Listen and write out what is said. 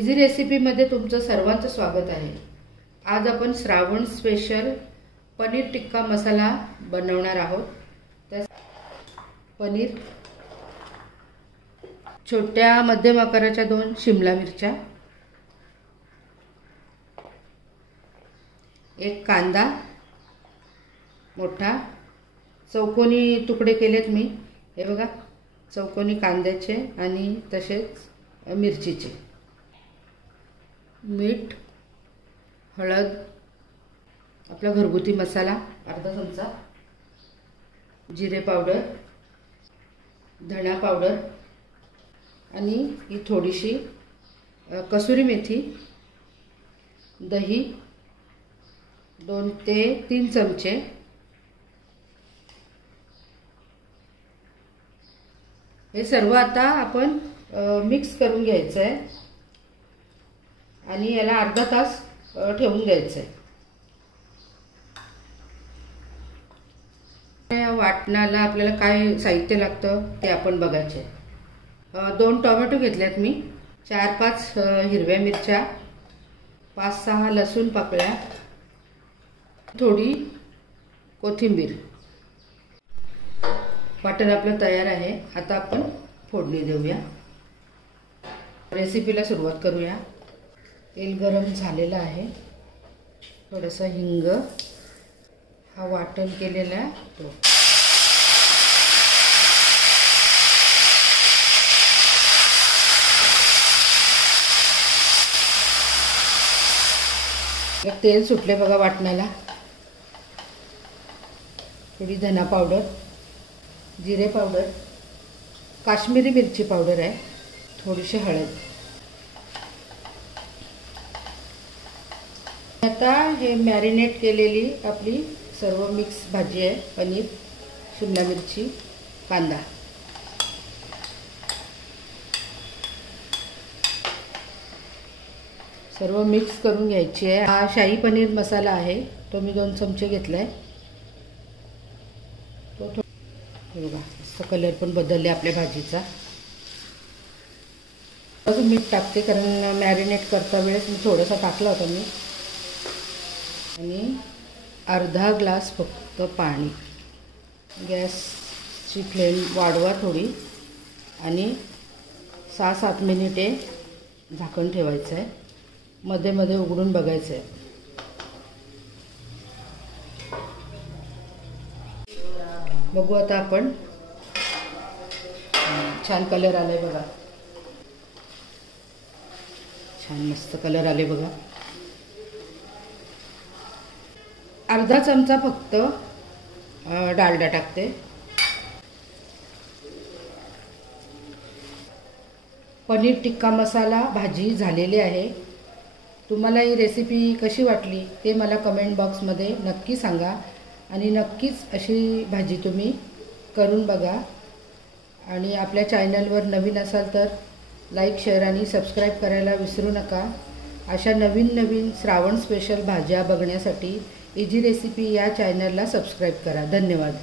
Easy रेसिपीमध्ये तुमचं सर्वांचं स्वागत आहे। आज आपण श्रावण स्पेशल पनीर टिक्का मसाला बनवणार आहोत। त्या पनीर, छोट्या मध्यम आकाराच्या 2 शिमला मिरच्या, 1 कांदा मोठा, चौकोनी तुकडे केलेत मी। हे बघा, चौकोनी कांद्याचे आणि तसेच मिरचीचे। मीठ, हळद, आपला घरगुती मसाला अर्धा चमचा, जिरे पावडर, धना पावडर आणि ही थोडीशी कसुरी मेथी, दही 2 ते 3 चमचे, हे सर्व आता आपण मिक्स करून घ्यायचं आहे आणि याला अर्धा तास ठेवून द्यायचं आहे। वाटणाला आपल्याला काय साहित्य लागतं ते आपण बघायचे। 2 टोमॅटो घेतल्यात मी, 4-5 हिरव्या मिरच्या, 5-6 लसूण पाकळ्या, थोडी कोथिंबीर। वाटण आपलं तयार आहे। आता आपण फोडणी देऊया, रेसिपीला सुरुवात करूया। तेल गरम झालेलं आहे, थोडंसं हिंग, हा वाटण केलेला तो, तेल सुटले बघा वाटणाला। थोडी धना पावडर, जिरे पावडर, काश्मीरी मिरची पावडर आहे, थोडीशी हळद। आता हे मॅरिनेट केलेली आपली सर्व मिक्स भाजी आहे। पनीर, शिमला मिरची, कांदा, सर्व मिक्स करून घ्यायची आहे। हा शाही पनीर मसाला आहे, तो मी 2 चमचे घेतलाय। तो बघा, असा कलर पण बदलले आपल्या भाजीचा। अजून मीठ टाकते, कारण मॅरिनेट करता वेळेस मी थोडासा टाकला होता मी। आणि अर्धा ग्लास फक्त पाणी। गॅसची फ्लेम वाढवा थोडी आणि 6-7 मिनिटे झाकण ठेवायचं आहे। मध्ये मध्ये उघडून बघायचं आहे। बघू आता आपण, छान कलर आलाय बघा, छान मस्त कलर आले बघा। अर्धा चमचा फक्त डालडा टाकते। पनीर टिक्का मसाला भाजी झालेली आहे। तुम्हाला ही रेसिपी कशी वाटली ते मला कमेंट बॉक्समध्ये नक्की सांगा आणि नक्कीच अशी भाजी तुम्ही करून बघा। आणि आपल्या चॅनलवर नवीन असाल तर लाईक, शेअर आणि सबस्क्राईब करायला विसरू नका। अशा नवीन श्रावण स्पेशल भाज्या बघण्यासाठी इझी रेसिपी या चॅनलला सबस्क्राईब करा। धन्यवाद।